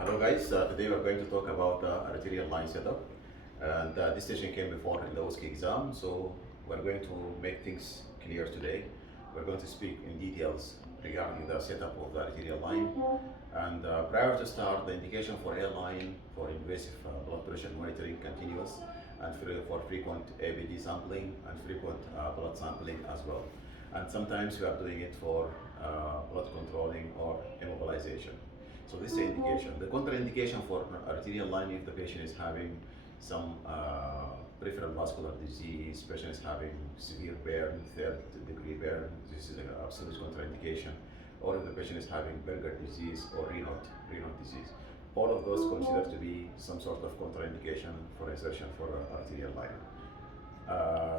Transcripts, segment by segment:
Hello guys, today we're going to talk about arterial line setup, and this session came before in the OSCE exam, so we're going to make things clear today. We're going to speak in details regarding the setup of the arterial line, and prior to start, the indication for airline for invasive blood pressure monitoring continuous and for frequent ABD sampling and frequent blood sampling as well. And sometimes we are doing it for blood controlling or immobilization. So this is the indication. The contraindication for arterial line, if the patient is having some peripheral vascular disease, patient is having severe burn, third degree burn, this is an absolute contraindication, or if the patient is having Berger disease or Raynaud disease. All of those considered to be some sort of contraindication for insertion for arterial line.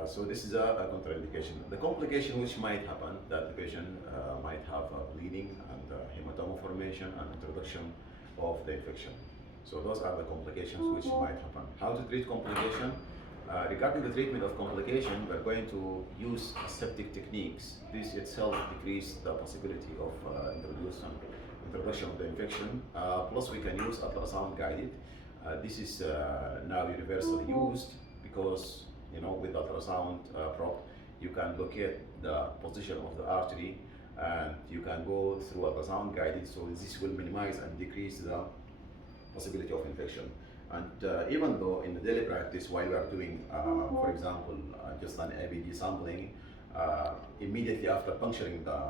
So this is a contraindication. The complication which might happen, that the patient might have bleeding and hematoma formation and introduction of the infection. So those are the complications which might happen. How to treat complication? Regarding the treatment of complication, we're going to use aseptic techniques. This itself decreases the possibility of introduction of the infection. Plus we can use ultrasound guided. This is now universally used because with ultrasound probe, you can locate the position of the artery and you can go through ultrasound guided, so this will minimize and decrease the possibility of infection. And even though in the daily practice, while we are doing, for example, just an ABD sampling, immediately after puncturing the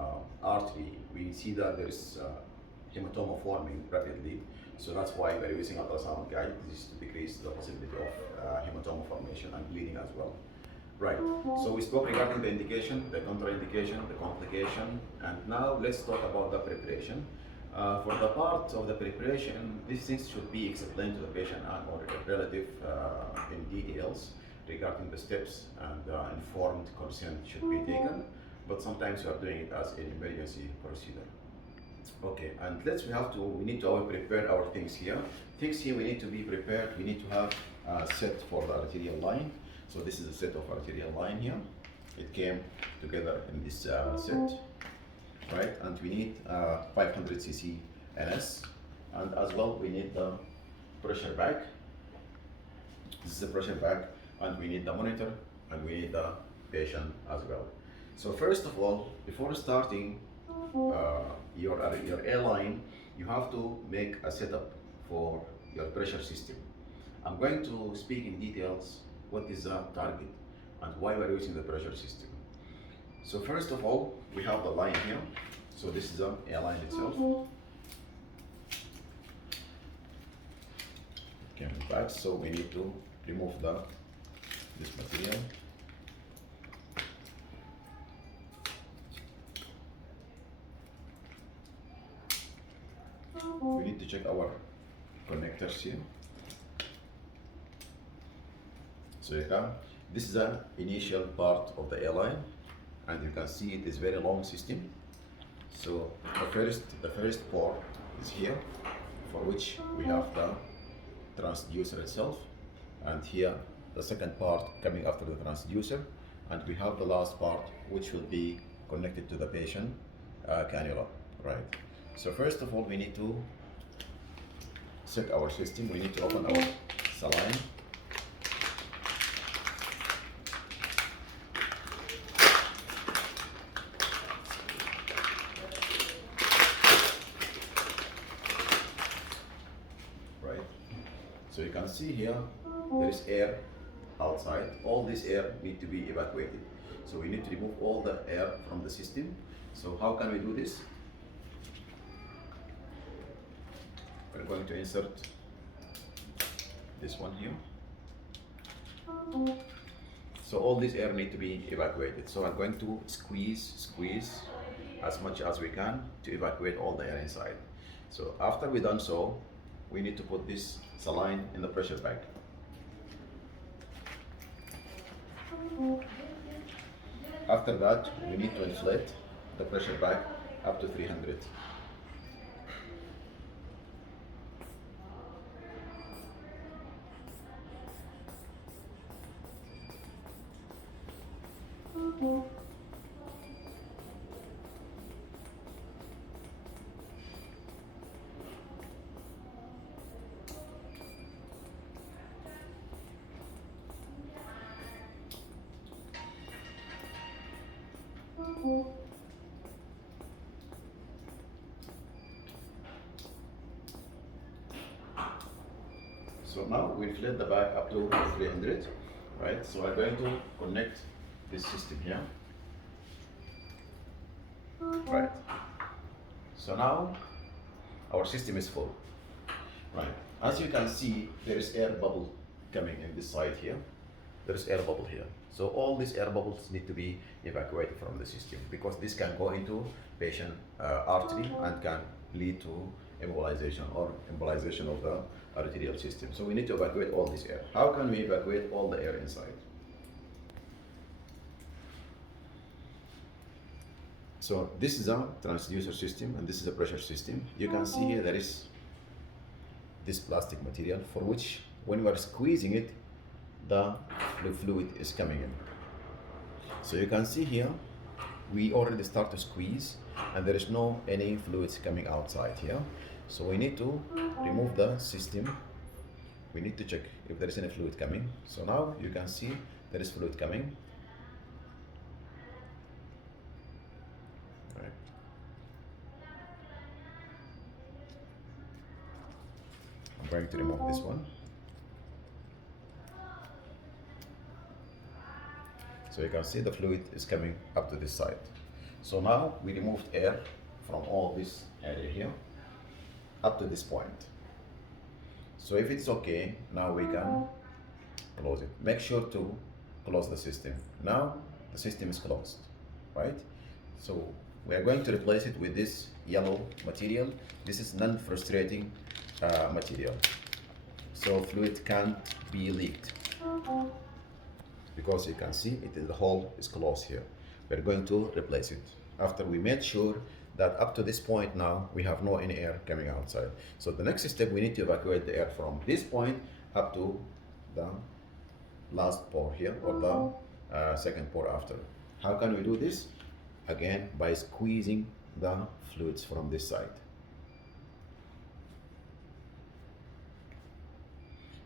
artery, we see that there is hematoma forming rapidly. So that's why we're using ultrasound guide. This is to decrease the possibility of hematoma formation and bleeding as well. Right, so we spoke regarding the indication, the contraindication, the complication, and now let's talk about the preparation. For the part of the preparation, these things should be explained to the patient or relative in details regarding the steps, and informed consent should be taken, but sometimes we are doing it as an emergency procedure. Okay, and we need to prepare our things here. Things here we need to be prepared. We need to have a set for the arterial line. So this is a set of arterial line here. It came together in this set, right? And we need 500 cc NS, and as well we need the pressure bag. This is the pressure bag, and we need the monitor, and we need the patient as well. So first of all, before starting your airline, you have to make a setup for your pressure system. I'm going to speak in details what is the target and why we're using the pressure system. So first of all, we have the line here. So this is the airline itself. Coming back, so we need to remove this material. We need to check our connectors here. So this is the initial part of the airline, and you can see it is very long system. So the first port is here, for which we have the transducer itself, and here the second part coming after the transducer, and we have the last part which will be connected to the patient cannula, right? So first of all, we need to set our system. We need to open our saline. Right. So you can see here, there is air outside. All this air needs to be evacuated. So we need to remove all the air from the system. So how can we do this? We're going to insert this one here. So all this air needs to be evacuated. So I'm going to squeeze as much as we can to evacuate all the air inside. So after we done so, we need to put this saline in the pressure bag. After that, we need to inflate the pressure bag up to 300. So now we inflate the bag up to 300, right? So we're going to connect this system here, right? So now our system is full, right? As you can see, there is air bubble coming in this side here. There is air bubble here. So all these air bubbles need to be evacuated from the system because this can go into patient artery and can lead to embolization or embolization of the arterial system. So we need to evacuate all this air. How can we evacuate all the air inside? So this is a transducer system and this is a pressure system. You can see here there is this plastic material for which when we are squeezing it, the fluid is coming in. So you can see here, we already start to squeeze and there is no any fluids coming outside here. So we need to remove the system. We need to check if there is any fluid coming. So now you can see there is fluid coming. Right. I'm going to remove this one. So you can see the fluid is coming up to this side. So now we removed air from all this area here up to this point. So if it's okay, now we can close it. Make sure to close the system. Now the system is closed, right? So we are going to replace it with this yellow material. This is non-frustrating material. So fluid can't be leaked. Because you can see the hole is closed here. We're going to replace it after we made sure that up to this point now we have no any air coming outside. So the next step, we need to evacuate the air from this point up to the last pore here or the second pore after. How can we do this? Again, by squeezing the fluids from this side.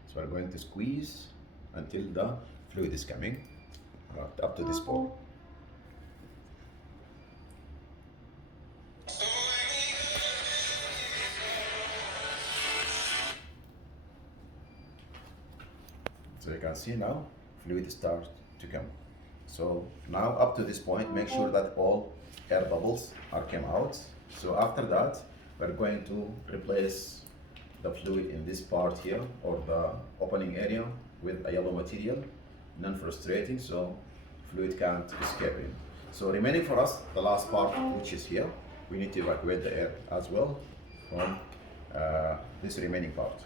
So we're going to squeeze until the fluid is coming up to this pore. So you can see now fluid starts to come. So now up to this point, make sure that all air bubbles are came out. So after that, we're going to replace the fluid in this part here or the opening area with a yellow material, non-frustrating, so fluid can't escape in. So remaining for us the last part, which is here. We need to evacuate the air as well from this remaining part.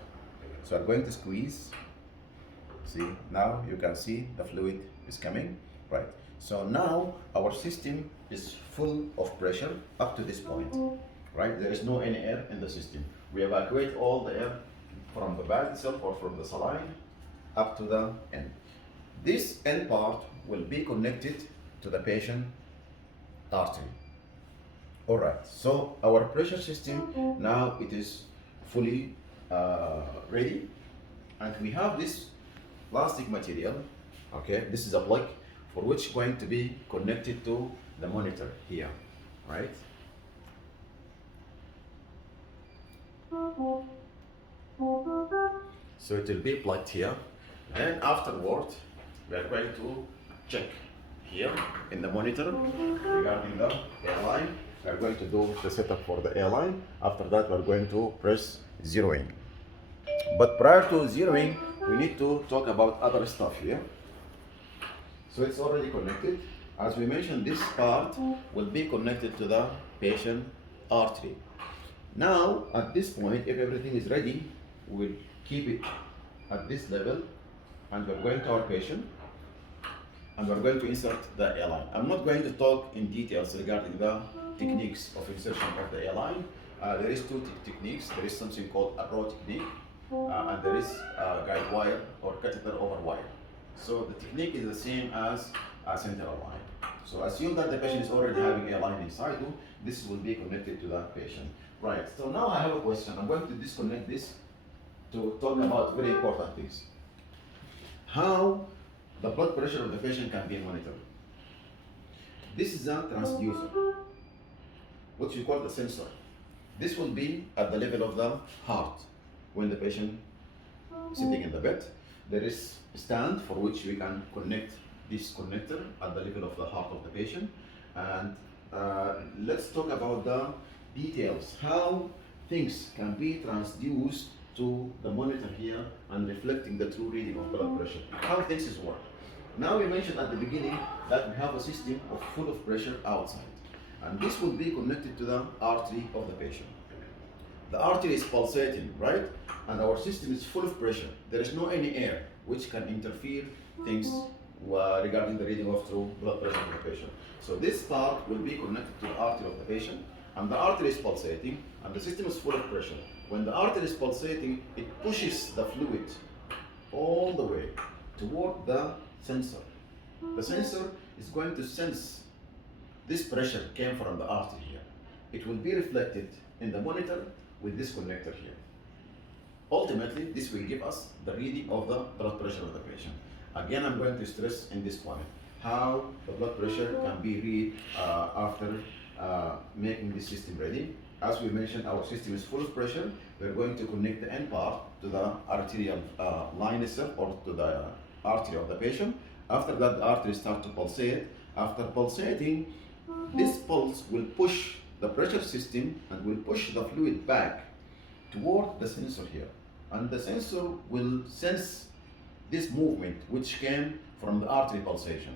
So I'm going to squeeze. See, now you can see the fluid is coming, right? So now our system is full of pressure up to this point, right? There is no any air in the system. We evacuate all the air from the bag itself or from the saline up to the end. This end part will be connected to the patient artery. All right, so our pressure system now it is fully ready, and we have this plastic material. Okay, this is a plug for which going to be connected to the monitor here, right? So it will be plugged here, and afterward we are going to check here in the monitor regarding the airline. We are going to do the setup for the airline. After that, we are going to press zeroing. But prior to zeroing, we need to talk about other stuff here. So it's already connected. As we mentioned, this part will be connected to the patient artery. Now, at this point, if everything is ready, we'll keep it at this level, and we're going to our patient, and we're going to insert the airline. I'm not going to talk in details regarding the techniques of insertion of the airline. There is two techniques. There is something called a row technique, and there is a guide wire or catheter over wire. So the technique is the same as a central line. So assume that the patient is already having a line inside you. This will be connected to the patient. Right, so now I have a question. I'm going to disconnect this to talk about very important things. How the blood pressure of the patient can be monitored. This is a transducer, what you call the sensor. This will be at the level of the heart when the patient sitting in the bed. There is a stand for which we can connect this connector at the level of the heart of the patient. And let's talk about the details, how things can be transduced to the monitor here and reflecting the true reading of blood pressure, how things is work. Now we mentioned at the beginning that we have a system of full of pressure outside, and this will be connected to the artery of the patient. The artery is pulsating, right? And our system is full of pressure. There is no any air which can interfere things regarding the reading of true blood pressure of the patient. So this part will be connected to the artery of the patient, and the artery is pulsating, and the system is full of pressure. When the artery is pulsating, it pushes the fluid all the way toward the sensor. The sensor is going to sense this pressure came from the artery here. It will be reflected in the monitor with this connector here. Ultimately, this will give us the reading of the blood pressure of the patient. Again, I'm going to stress in this point how the blood pressure can be read after making this system ready. As we mentioned, our system is full of pressure. We're going to connect the end part to the arterial line itself, or to the artery of the patient. After that, the artery starts to pulsate. After pulsating, this pulse will push the pressure system and will push the fluid back toward the sensor here. And the sensor will sense this movement which came from the artery pulsation.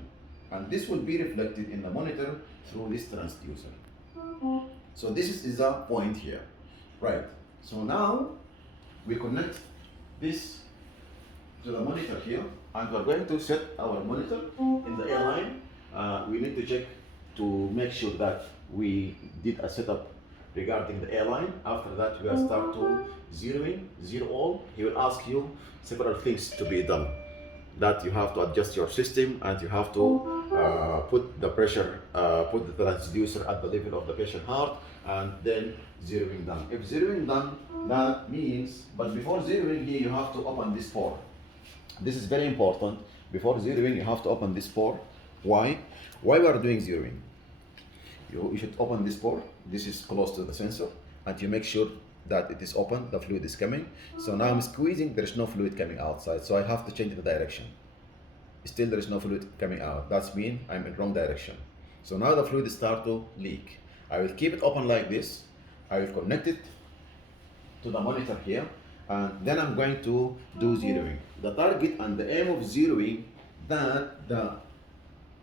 And this will be reflected in the monitor through this transducer. So this is the point here, right? So now we connect this to the monitor here, and we're going to set our monitor in the airline. We need to check to make sure that we did a setup regarding the airline. After that, we will start to zero all. He will ask you several things to be done. That you have to adjust your system, and you have to put the pressure, put the transducer at the level of the patient heart, and then zeroing done. If zeroing done, that means, but before zeroing here, you have to open this pore. This is very important. Before zeroing, you have to open this pore. Why? Why we are doing zeroing? You should open this pore. This is close to the sensor, and you make sure that it is open, the fluid is coming. So now I'm squeezing, there is no fluid coming outside, so I have to change the direction. Still there is no fluid coming out. That means I'm in wrong direction. So now the fluid start to leak. I will keep it open like this. I will connect it to the monitor here, and then I'm going to do zeroing. The target and the aim of zeroing, that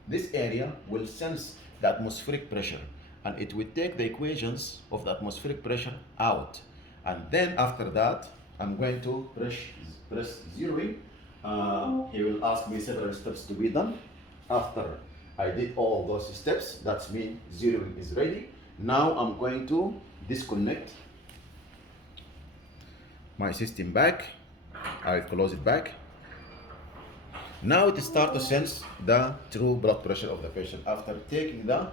this area will sense the atmospheric pressure, and it will take the equations of the atmospheric pressure out. And then after that, I'm going to press zeroing. He will ask me several steps to be done. After I did all those steps, that means zeroing is ready. Now I'm going to disconnect my system back. I'll close it back. Now it starts to sense the true blood pressure of the patient after taking the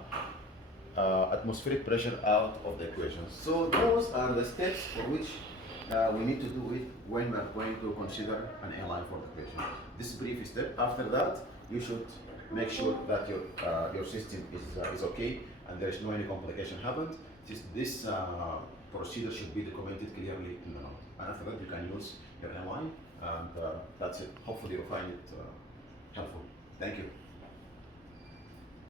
atmospheric pressure out of the equation. So those are the steps for which we need to do it when we are going to consider an airline for the patient. This brief step. After that, you should make sure that your system is okay and there is no any complication happened. This procedure should be documented clearly in the note. And after that, you can use your airline, and that's it. Hopefully, you'll find it helpful. Thank you.